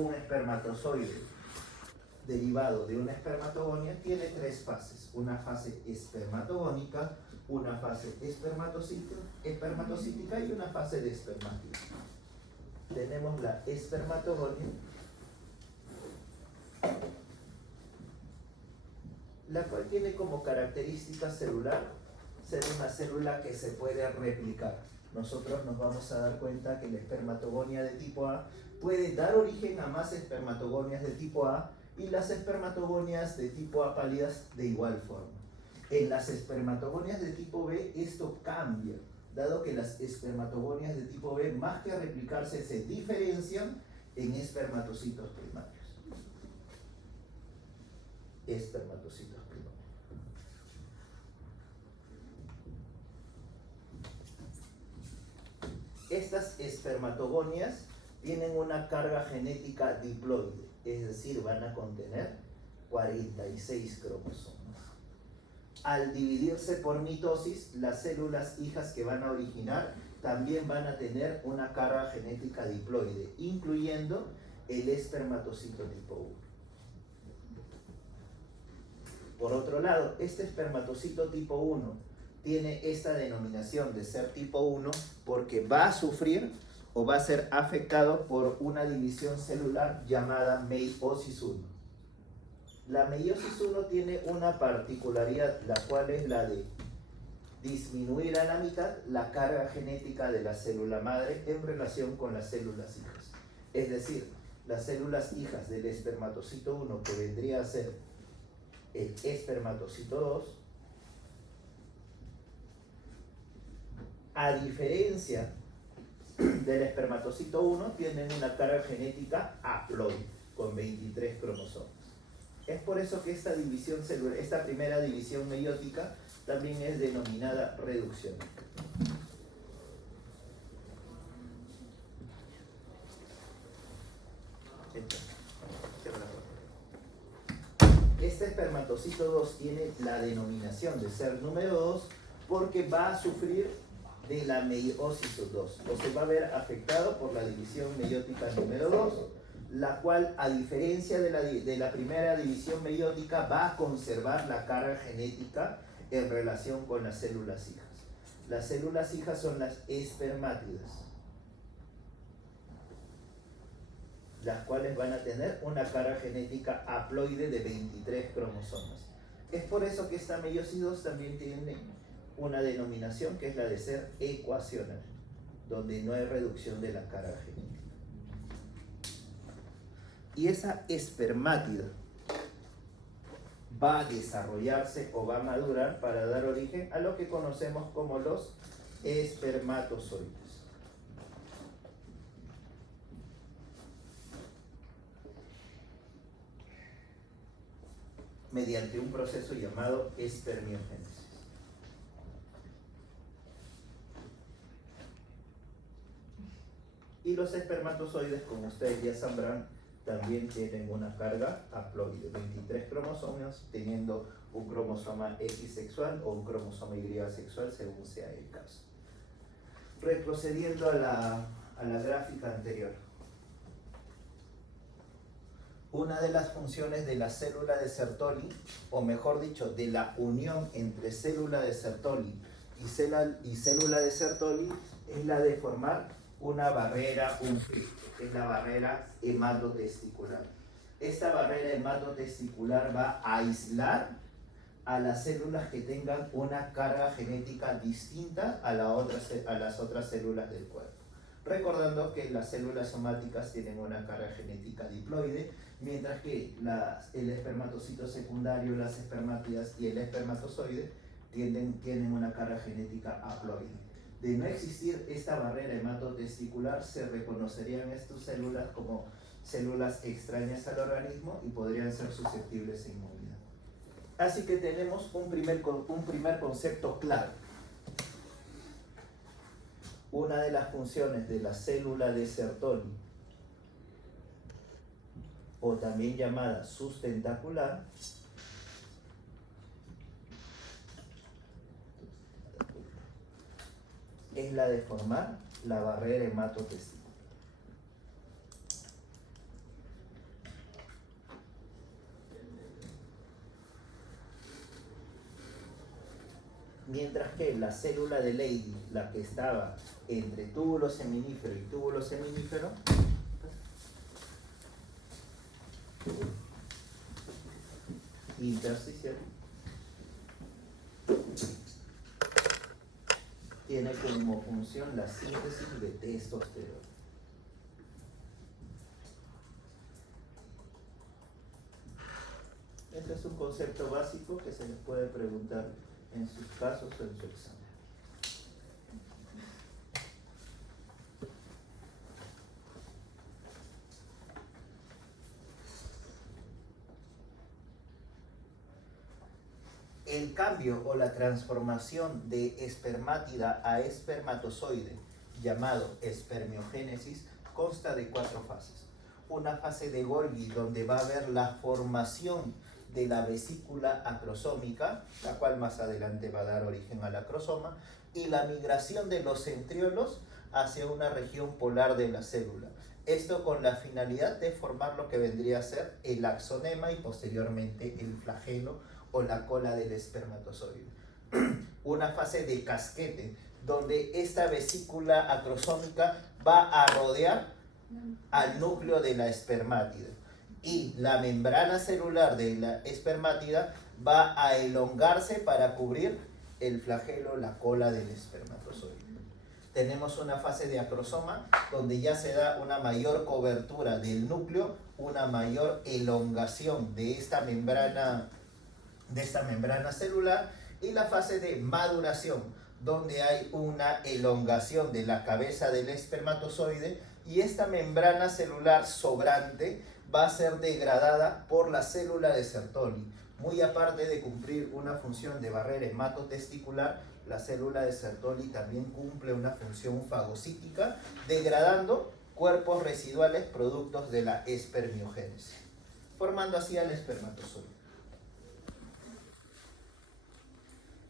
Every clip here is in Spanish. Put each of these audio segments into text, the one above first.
Un espermatozoide derivado de una espermatogonia tiene tres fases: una fase espermatogónica, una fase espermatocítica y una fase de espermátido. Tenemos la espermatogonia, la cual tiene como característica celular ser una célula que se puede replicar. Nosotros nos vamos a dar cuenta que la espermatogonia de tipo A puede dar origen a más espermatogonias de tipo A y las espermatogonias de tipo A pálidas de igual forma. En las espermatogonias de tipo B esto cambia, dado que las espermatogonias de tipo B, más que replicarse, se diferencian en espermatocitos primarios. Espermatocitos primarios. Estas espermatogonias tienen una carga genética diploide, es decir, van a contener 46 cromosomas. Al dividirse por mitosis, las células hijas que van a originar también van a tener una carga genética diploide, incluyendo el espermatocito tipo 1. Por otro lado, este espermatocito tipo 1 tiene esta denominación de ser tipo 1 porque va a sufrir o va a ser afectado por una división celular llamada meiosis 1. La meiosis 1 tiene una particularidad, la cual es la de disminuir a la mitad la carga genética de la célula madre en relación con las células hijas. Es decir, las células hijas del espermatocito 1, que vendría a ser el espermatocito 2, a diferencia del espermatocito 1, tienen una carga genética haploide con 23 cromosomas. Es por eso que esta división celular, esta primera división meiótica, también es denominada reducción. Este espermatocito 2 tiene la denominación de ser número 2 porque va a sufrir de la meiosis 2, o se va a ver afectado por la división meiótica número 2, la cual, a diferencia de la primera división meiótica, va a conservar la carga genética en relación con las células hijas. Las células hijas son las espermátidas, las cuales van a tener una carga genética haploide de 23 cromosomas. Es por eso que esta meiosis 2 también tiene una denominación que es la de ser ecuacional, donde no hay reducción de la carga genética. Y esa espermátida va a desarrollarse o va a madurar para dar origen a lo que conocemos como los espermatozoides. Mediante un proceso llamado espermiogénesis. Y los espermatozoides, como ustedes ya sabrán, también tienen una carga haploide, 23 cromosomas, teniendo un cromosoma X sexual o un cromosoma Y sexual, según sea el caso. Retrocediendo a la gráfica anterior. Una de las funciones de la célula de Sertoli, o mejor dicho, de la unión entre célula de Sertoli y célula de Sertoli, es la de formar una barrera, es la barrera hematotesticular. Esta barrera hematotesticular va a aislar a las células que tengan una carga genética distinta a las otras células del cuerpo. Recordando que las células somáticas tienen una carga genética diploide, mientras que el espermatocito secundario, las espermátidas y el espermatozoide tienen una carga genética haploide. De no existir esta barrera hematotesticular, se reconocerían estas células como células extrañas al organismo y podrían ser susceptibles a inmunidad. Así que tenemos un primer concepto claro. Una de las funciones de la célula de Sertoli, o también llamada sustentacular, es la de formar la barrera hematotesticular. Mientras que la célula de Leydig, la que estaba entre túbulo seminífero y túbulo seminífero, intersticial, tiene como función la síntesis de testosterona. Este es un concepto básico que se les puede preguntar en sus casos o en su examen. El cambio o la transformación de espermátida a espermatozoide, llamado espermiogénesis, consta de 4 fases. Una fase de Golgi, donde va a haber la formación de la vesícula acrosómica, la cual más adelante va a dar origen al acrosoma, y la migración de los centriolos hacia una región polar de la célula. Esto con la finalidad de formar lo que vendría a ser el axonema y posteriormente el flagelo o la cola del espermatozoide. Una fase de casquete, donde esta vesícula acrosómica va a rodear al núcleo de la espermátida y la membrana celular de la espermátida va a elongarse para cubrir el flagelo, la cola del espermatozoide. Tenemos una fase de acrosoma donde ya se da una mayor cobertura del núcleo, una mayor elongación de esta membrana celular, y la fase de maduración donde hay una elongación de la cabeza del espermatozoide y esta membrana celular sobrante va a ser degradada por la célula de Sertoli. Muy aparte de cumplir una función de barrera hematotesticular, la célula de Sertoli también cumple una función fagocítica, degradando cuerpos residuales productos de la espermiogénesis, formando así al espermatozoide.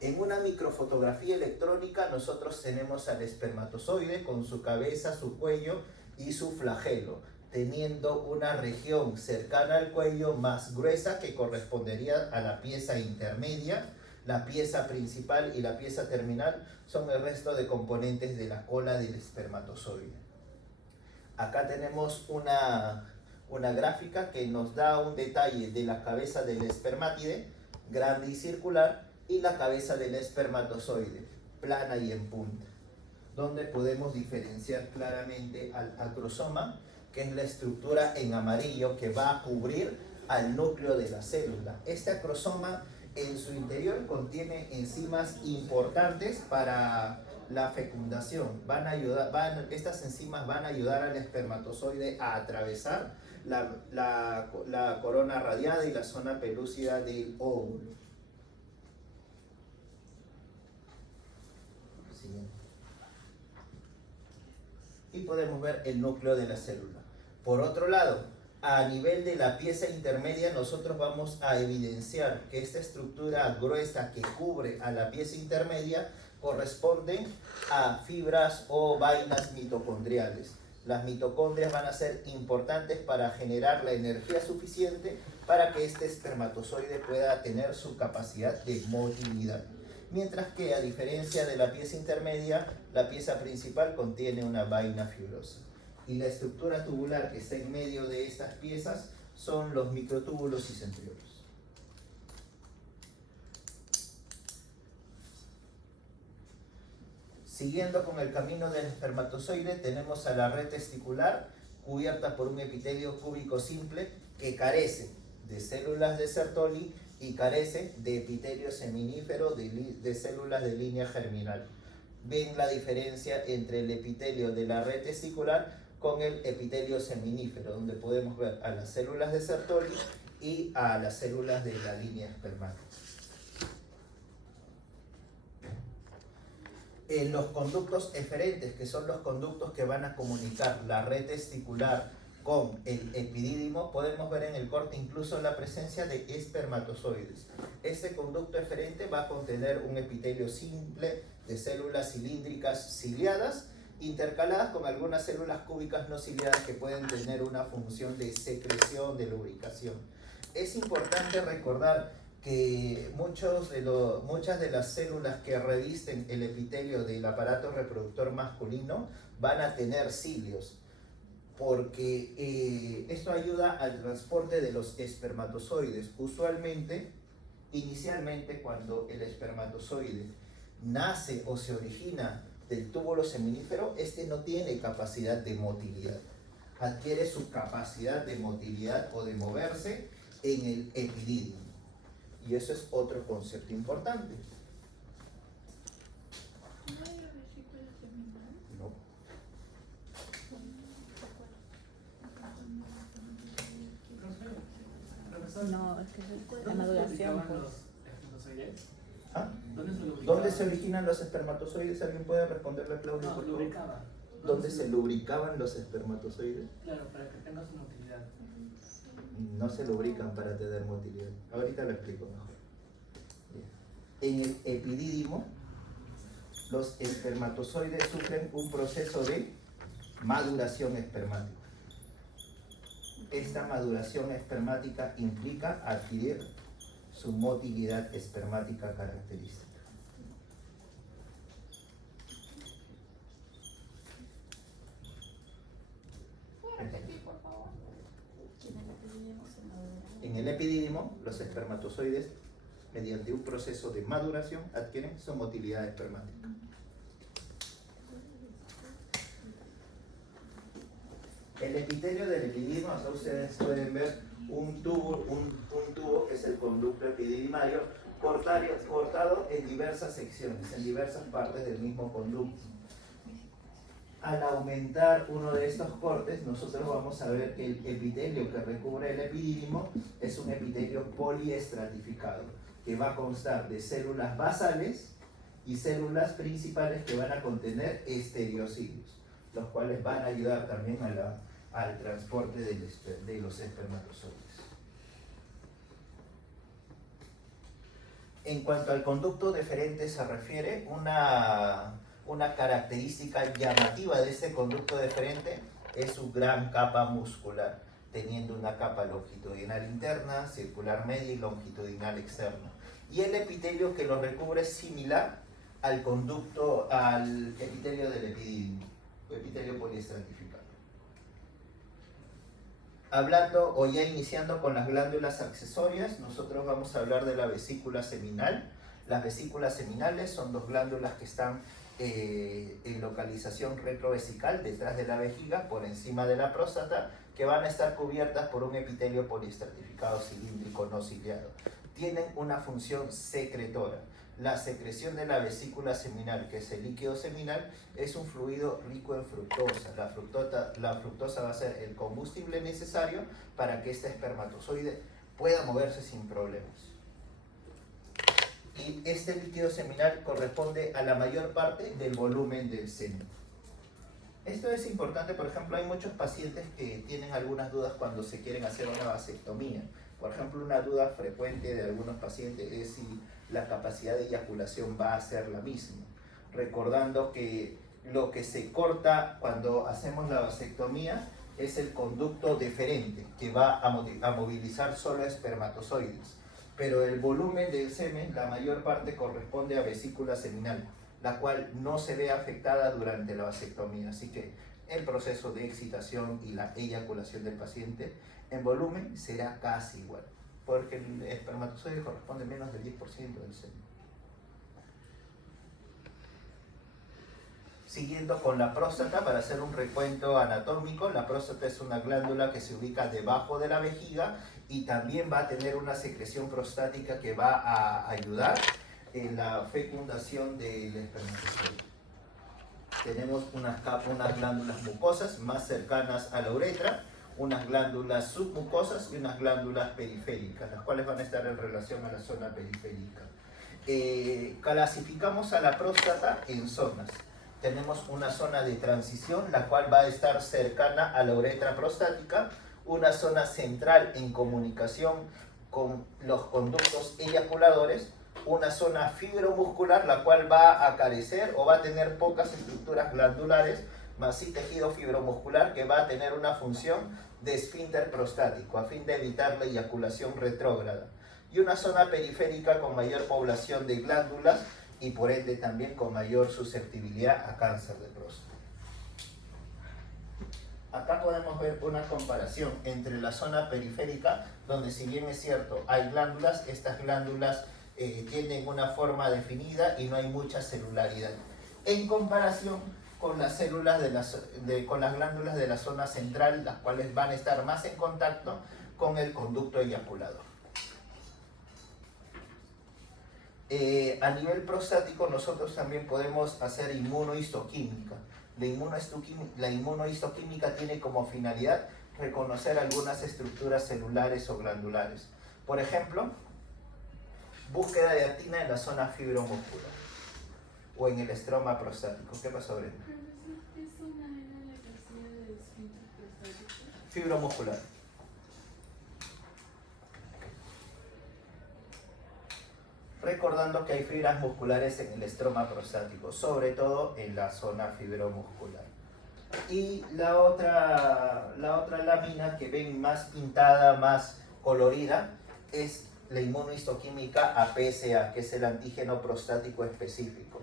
En una microfotografía electrónica nosotros tenemos al espermatozoide con su cabeza, su cuello y su flagelo, teniendo una región cercana al cuello más gruesa que correspondería a la pieza intermedia. La pieza principal y la pieza terminal son el resto de componentes de la cola del espermatozoide. Acá tenemos una gráfica que nos da un detalle de la cabeza del espermátide, grande y circular, y la cabeza del espermatozoide, plana y en punta, donde podemos diferenciar claramente al acrosoma, que es la estructura en amarillo que va a cubrir al núcleo de la célula. Este acrosoma en su interior contiene enzimas importantes para la fecundación. Estas enzimas van a ayudar al espermatozoide a atravesar la corona radiada y la zona pelúcida del óvulo. Y podemos ver el núcleo de la célula. Por otro lado, a nivel de la pieza intermedia, nosotros vamos a evidenciar que esta estructura gruesa que cubre a la pieza intermedia corresponde a fibras o vainas mitocondriales. Las mitocondrias van a ser importantes para generar la energía suficiente para que este espermatozoide pueda tener su capacidad de motilidad. Mientras que, a diferencia de la pieza intermedia, la pieza principal contiene una vaina fibrosa. Y la estructura tubular que está en medio de estas piezas son los microtúbulos y centriolos. Siguiendo con el camino del espermatozoide, tenemos a la red testicular cubierta por un epitelio cúbico simple que carece de células de Sertoli y carece de epitelio seminífero de células de línea germinal. Ven la diferencia entre el epitelio de la red testicular con el epitelio seminífero, donde podemos ver a las células de Sertoli y a las células de la línea espermática. En los conductos eferentes, que son los conductos que van a comunicar la red testicular con el epidídimo, podemos ver en el corte incluso la presencia de espermatozoides. Este conducto eferente va a contener un epitelio simple de células cilíndricas ciliadas, intercaladas con algunas células cúbicas no ciliadas que pueden tener una función de secreción, de lubricación. Es importante recordar que muchas de las células que revisten el epitelio del aparato reproductor masculino van a tener cilios, porque esto ayuda al transporte de los espermatozoides. Usualmente, inicialmente, cuando el espermatozoide nace o se origina del túbulo seminífero, este no tiene capacidad de motilidad. Adquiere su capacidad de motilidad o de moverse en el epididio. Y eso es otro concepto importante. No. No, es que es la maduración. ¿Ah? ¿Dónde se originan los espermatozoides? ¿Alguien puede responderle a Claudia, por favor? ¿Dónde se lubricaban los espermatozoides? Claro, para que tenga su motilidad. No se lubrican para tener motilidad. Ahorita lo explico mejor. En el epidídimo, los espermatozoides sufren un proceso de maduración espermática. Esta maduración espermática implica adquirir su motilidad espermática característica. En el epidídimo, los espermatozoides, mediante un proceso de maduración, adquieren su motilidad espermática. El epitelio del epidídimo, acá ustedes pueden ver un tubo que es el conducto epididimario, cortado en diversas secciones, en diversas partes del mismo conducto. Al aumentar uno de estos cortes, nosotros vamos a ver que el epitelio que recubre el epidídimo es un epitelio poliestratificado, que va a constar de células basales y células principales que van a contener estereocitos, los cuales van a ayudar también al transporte de los espermatozoides. En cuanto al conducto deferente se refiere, una característica llamativa de este conducto deferente es su gran capa muscular, teniendo una capa longitudinal interna, circular media y longitudinal externa. Y el epitelio que lo recubre es similar al epitelio del epidídimo, epitelio poliestratificado. Hablando o ya iniciando con las glándulas accesorias, nosotros vamos a hablar de la vesícula seminal. Las vesículas seminales son dos glándulas que están en localización retrovesical, detrás de la vejiga, por encima de la próstata, que van a estar cubiertas por un epitelio poliestratificado cilíndrico no ciliado. Tienen una función secretora. La secreción de la vesícula seminal, que es el líquido seminal, es un fluido rico en fructosa. La fructosa va a ser el combustible necesario para que este espermatozoide pueda moverse sin problemas. Y este líquido seminal corresponde a la mayor parte del volumen del seno. Esto es importante, por ejemplo, hay muchos pacientes que tienen algunas dudas cuando se quieren hacer una vasectomía. Por ejemplo, una duda frecuente de algunos pacientes es si la capacidad de eyaculación va a ser la misma. Recordando que lo que se corta cuando hacemos la vasectomía es el conducto deferente, que va a movilizar solo espermatozoides. Pero el volumen del semen, la mayor parte corresponde a vesícula seminal, la cual no se ve afectada durante la vasectomía. Así que el proceso de excitación y la eyaculación del paciente en volumen será casi igual, porque el espermatozoide corresponde a menos del 10% del semen. Siguiendo con la próstata, para hacer un recuento anatómico, la próstata es una glándula que se ubica debajo de la vejiga y también va a tener una secreción prostática que va a ayudar en la fecundación del espermatozoide. Tenemos unas glándulas mucosas más cercanas a la uretra, unas glándulas submucosas y unas glándulas periféricas, las cuales van a estar en relación a la zona periférica. Clasificamos a la próstata en zonas. Tenemos una zona de transición, la cual va a estar cercana a la uretra prostática, una zona central en comunicación con los conductos eyaculadores, una zona fibromuscular, la cual va a carecer o va a tener pocas estructuras glandulares, más sí tejido fibromuscular que va a tener una función de esfínter prostático a fin de evitar la eyaculación retrógrada. y una zona periférica con mayor población de glándulas y por ende también con mayor susceptibilidad a cáncer de próstata. Acá podemos ver una comparación entre la zona periférica, donde si bien es cierto hay glándulas, estas glándulas tienen una forma definida y no hay mucha celularidad, en comparación con las células con las glándulas de la zona central, las cuales van a estar más en contacto con el conducto eyaculador. A nivel prostático nosotros también podemos hacer inmunohistoquímica. La inmunohistoquímica tiene como finalidad reconocer algunas estructuras celulares o glandulares. Por ejemplo, búsqueda de actina en la zona fibromuscular o en el estroma prostático. ¿Qué pasó, Brenda? ¿Qué zona era la que hacía de esfínter prostático? Fibromuscular. Recordando que hay fibras musculares en el estroma prostático, sobre todo en la zona fibromuscular. Y la otra lámina que ven más pintada, más colorida, es la inmunohistoquímica a PSA, que es el antígeno prostático específico.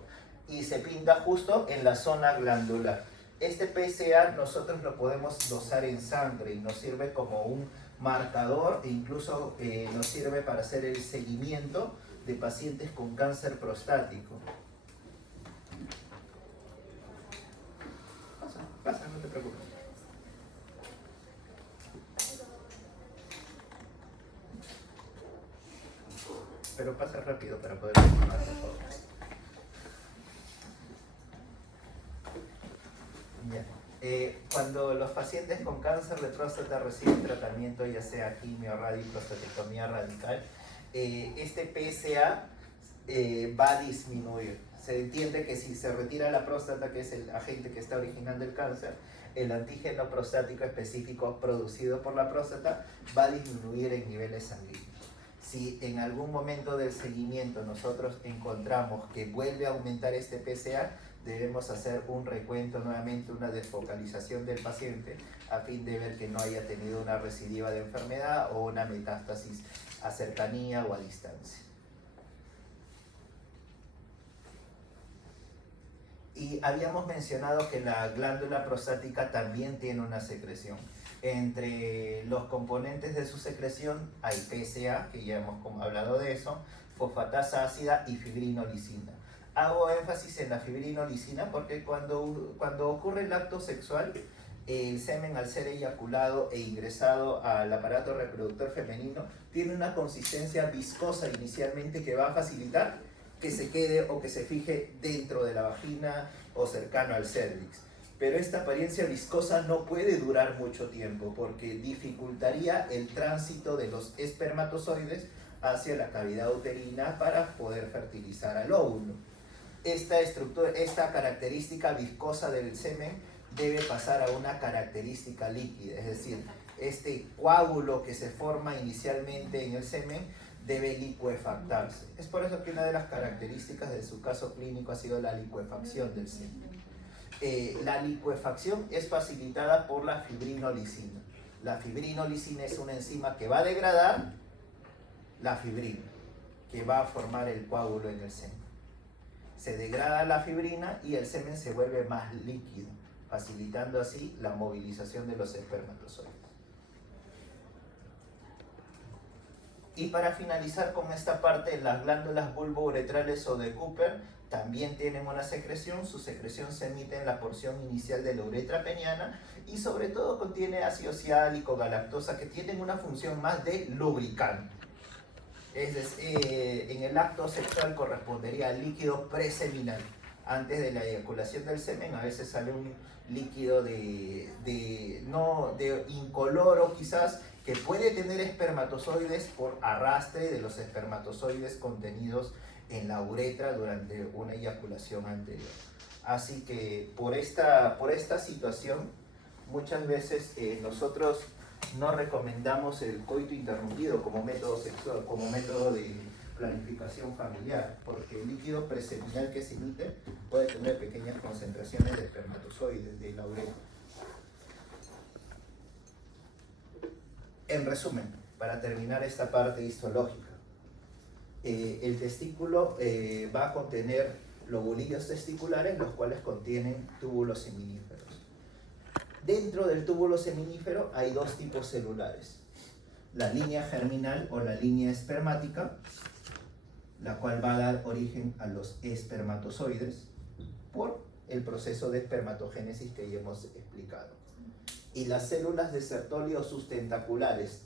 Y se pinta justo en la zona glandular. Este PSA nosotros lo podemos dosar en sangre y nos sirve como un marcador e incluso nos sirve para hacer el seguimiento de pacientes con cáncer prostático. Pasa, no te preocupes. Pero pasa rápido para poder continuar, por favor. Ya. Cuando los pacientes con cáncer de próstata reciben tratamiento, ya sea quimio, radio y prostatectomía radical, este PSA va a disminuir. Se entiende que si se retira la próstata, que es el agente que está originando el cáncer, el antígeno prostático específico producido por la próstata va a disminuir en niveles sanguíneos. Si en algún momento del seguimiento nosotros encontramos que vuelve a aumentar este PSA, debemos hacer un recuento nuevamente, una desfocalización del paciente a fin de ver que no haya tenido una recidiva de enfermedad o una metástasis a cercanía o a distancia. Y habíamos mencionado que la glándula prostática también tiene una secreción. Entre los componentes de su secreción hay PSA, que ya hemos hablado de eso, fosfatasa ácida y fibrinolicina. Hago énfasis en la fibrinolicina porque cuando ocurre el acto sexual, el semen, al ser eyaculado e ingresado al aparato reproductor femenino, tiene una consistencia viscosa inicialmente que va a facilitar que se quede o que se fije dentro de la vagina o cercano al cérvix. Pero esta apariencia viscosa no puede durar mucho tiempo porque dificultaría el tránsito de los espermatozoides hacia la cavidad uterina para poder fertilizar al óvulo. Esta característica viscosa del semen debe pasar a una característica líquida, es decir, este coágulo que se forma inicialmente en el semen debe licuefactarse. Es por eso que una de las características de su caso clínico ha sido la licuefacción del semen. La licuefacción es facilitada por la fibrinolicina. La fibrinolicina es una enzima que va a degradar la fibrina, que va a formar el coágulo en el semen. Se degrada la fibrina y el semen se vuelve más líquido, facilitando así la movilización de los espermatozoides. Y para finalizar con esta parte, las glándulas bulbouretrales o de Cooper también tienen una secreción. Su secreción se emite en la porción inicial de la uretra peniana y sobre todo contiene ácido ciálico, galactosa, que tienen una función más de lubricante. Es decir, en el acto sexual correspondería al líquido preseminal. Antes de la eyaculación del semen a veces sale un líquido de incoloro quizás, que puede tener espermatozoides por arrastre de los espermatozoides contenidos en la uretra durante una eyaculación anterior. Así que por esta situación muchas veces nosotros no recomendamos el coito interrumpido como método sexual, como método de planificación familiar, porque el líquido preseminal que se emite puede tener pequeñas concentraciones de espermatozoides de la uretra. En resumen, para terminar esta parte histológica, el testículo va a contener lobulillos testiculares, los cuales contienen túbulos seminíferos. Dentro del túbulo seminífero hay dos tipos celulares: la línea germinal o la línea espermática, la cual va a dar origen a los espermatozoides por el proceso de espermatogénesis que ya hemos explicado. Y las células de Sertoli o sustentaculares,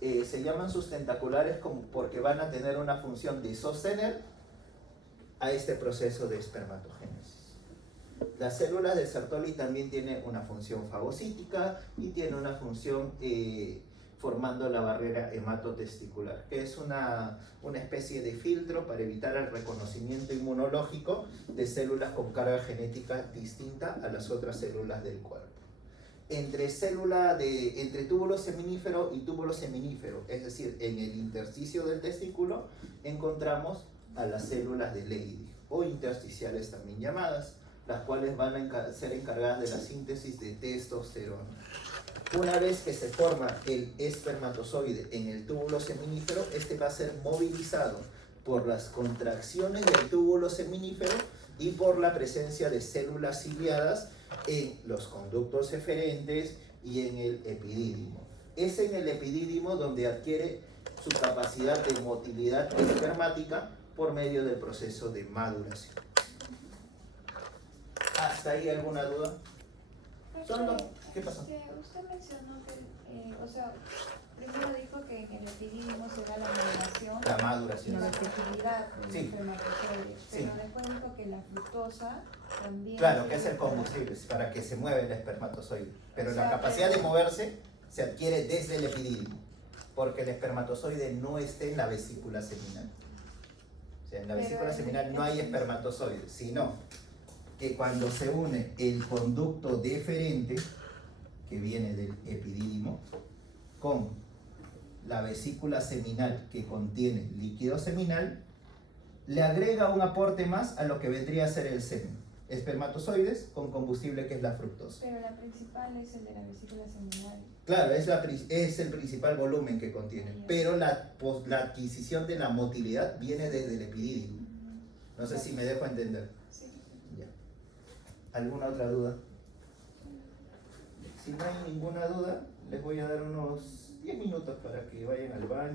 se llaman sustentaculares porque van a tener una función de sostener a este proceso de espermatogénesis. Las células de Sertoli también tienen una función fagocítica y tiene una función formando la barrera hematotesticular, que es una especie de filtro para evitar el reconocimiento inmunológico de células con carga genética distinta a las otras células del cuerpo. Entre túbulo seminífero y túbulo seminífero, es decir, en el intersticio del testículo, encontramos a las células de Leydig, o intersticiales también llamadas, las cuales van a ser encargadas de la síntesis de testosterona. Una vez que se forma el espermatozoide en el túbulo seminífero, este va a ser movilizado por las contracciones del túbulo seminífero y por la presencia de células ciliadas en los conductos eferentes y en el epidídimo. Es en el epidídimo donde adquiere su capacidad de motilidad espermática por medio del proceso de maduración. ¿Hasta ahí alguna duda? ¿Qué pasó? Usted mencionó que, o sea, primero dijo que en el epidídimo se da la maduración La y maduración. la fertilidad del Sí. espermatozoide, Sí. pero después dijo que la fructosa también... Claro, que es el combustible, es para que se mueva el espermatozoide. Pero O la sea, capacidad que- de moverse se adquiere desde el epidídimo, porque el espermatozoide no está en la vesícula seminal. O sea, en la Pero vesícula en- seminal no hay espermatozoides, sino que cuando se une el conducto deferente, que viene del epidídimo, con la vesícula seminal que contiene líquido seminal, le agrega un aporte más a lo que vendría a ser el semen. Espermatozoides con combustible que es la fructosa. Pero la principal es el de la vesícula seminal. Claro, es el principal volumen que contiene, pero la adquisición de la motilidad viene desde el epidídimo. No sé si me dejo entender. Sí. Ya. ¿Alguna otra duda? Si no hay ninguna duda, les voy a dar unos 10 minutos para que vayan al baño.